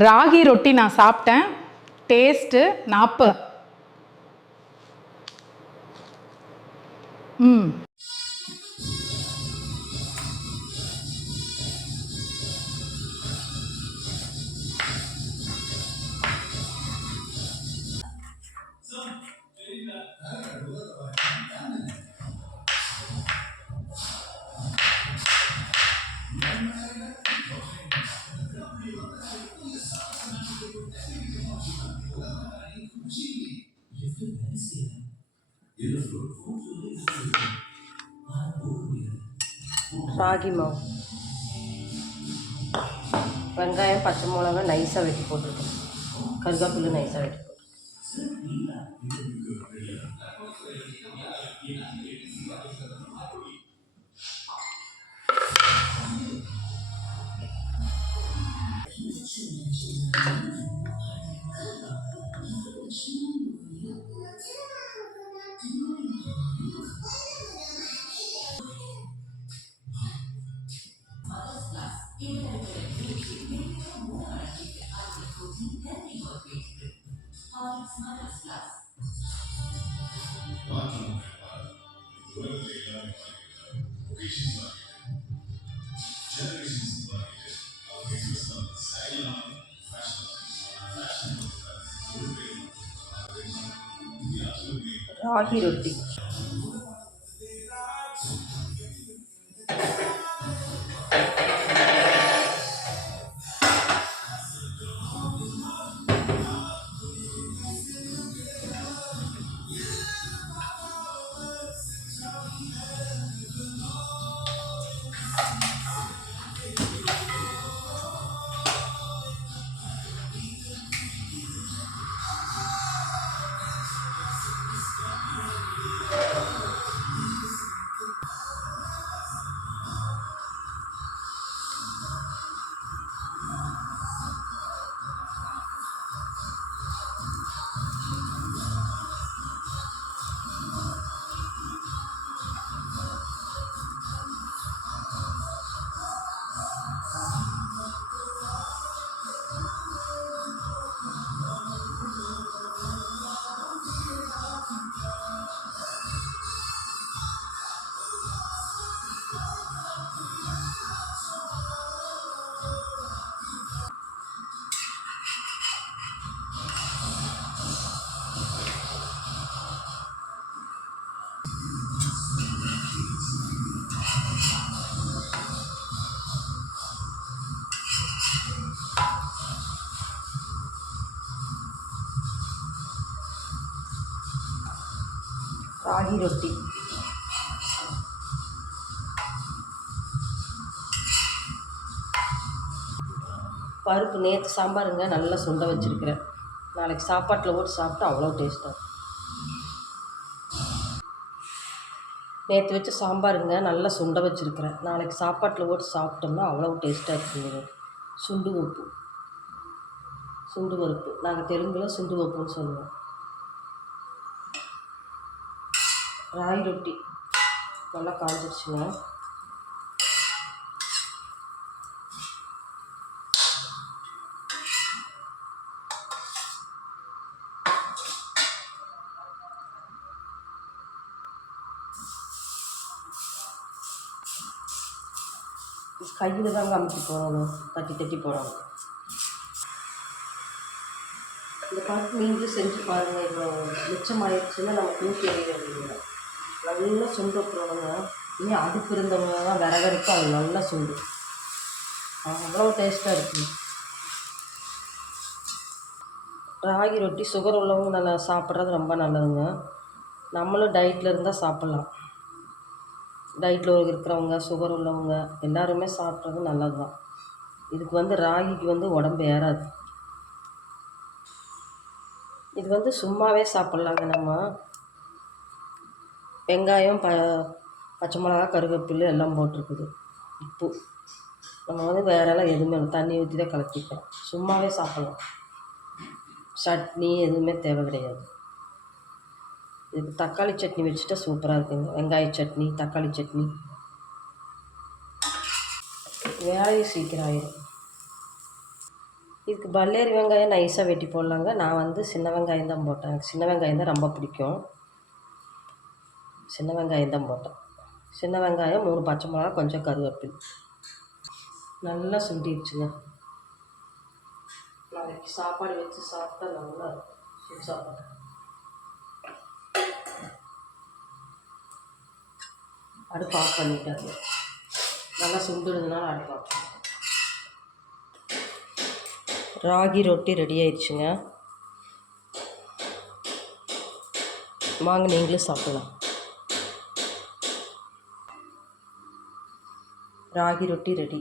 ராகி ரொட்டி நான் சாப்பிட்டேன். டேஸ்ட்டு 40. ராகி மாவு, வெங்காயம், பச்சை மிளகாய் நைஸாக வெட்டி போட்டிருக்கேன். கருவேப்பிலை நைஸாக வெட்டி ராகி ரொட்டி. ராகி ரொட்டி. பருப்பு நேற்று சாம்பாருங்க நல்லா சுண்ட வச்சுருக்கிறேன். நாளைக்கு சாப்பாட்டில் போட்டு சாப்பிட்டா அவ்வளோ டேஸ்ட்டாக. நேற்று வச்ச சாம்பாருங்க நல்லா சுண்ட வச்சுருக்கிறேன். நாளைக்கு சாப்பாட்டில் போட்டு சாப்பிட்டோம்னா அவ்வளோ டேஸ்ட்டாக இருக்குங்க. சுண்டு உப்பு, சுண்டு பருப்பு, நாங்கள் தெலுங்கில் சுண்டு உப்புன்னு சொல்லுவோம். ராகி ரொட்டி நல்லா காஞ்சிடுச்சுங்க. கையில் தாங்க அமுத்தி போடணும், தட்டி தட்டி போடணும். இந்த பருப்பு நீங்களும் செஞ்சு பாருங்கள். இப்போ மிச்சமாயிடுச்சுன்னா நம்ம தூக்கி எறிகிறது. நல்லா சுண்டு போடணுங்க. இனி அடுப்பு இருந்தவங்க தான் விறகடிக்கும், அது நல்லா சுண்டு, அவ்வளோ டேஸ்ட்டாக இருக்குது. ராகி ரொட்டி சுகர் உள்ளவங்க நல்லா சாப்பிட்றது ரொம்ப நல்லதுங்க. நம்மளும் டயட்டில் இருந்தால் சாப்பிட்லாம். டயட்டில் இருக்கிறவங்க, சுகர் உள்ளவங்க எல்லாருமே சாப்பிட்றது நல்லது தான். இதுக்கு ராகிக்கு உடம்பு ஏறாது. இது சும்மாவே சாப்பிட்லாங்க. நம்ம வெங்காயம், பச்சை மிளகா, கருவேப்பிலை எல்லாம் போட்டிருக்குது, உப்பு. நம்ம வேறெல்லாம் எதுவுமே இல்லை, தண்ணி ஊற்றி தான் கலக்கிக்கிறோம். சும்மாவே சாப்பிட்லாம். சட்னி எதுவுமே தேவை கிடையாது. இதுக்கு தக்காளி சட்னி வச்சுட்டா சூப்பராக இருக்குங்க. வெங்காய சட்னி, தக்காளி சட்னி, வேலையும் சீக்கிரம் ஆயிடும். இதுக்கு பல்லேரி வெங்காயம் நைஸாக வெட்டி போடலாங்க. நான் வந்து சின்ன வெங்காயம் தான் போட்டேன். எனக்கு சின்ன வெங்காயம் தான் ரொம்ப பிடிக்கும். சின்ன வெங்காயம் தான் போட்டேன். சின்ன வெங்காயம், 3 பச்சை மிளகா, கொஞ்சம் கருவேப்பிலை. நல்லா சுண்டிடுச்சுங்க. நாளைக்கு சாப்பாடு வச்சு சாப்பிட்டா நல்லா இருக்கும். சுடு சாப்பாடு. அடுப்பு ஆஃப் பண்ணிட்டாங்க. நல்லா சுண்டுடுதுனால அடுப்பு ஆஃப் பண்ணிட்டேன். ராகி ரொட்டி ரெடி ஆயிடுச்சுங்க. வாங்க நீங்களும் சாப்பிடலாம். ராகி ரொட்டி ரெடி.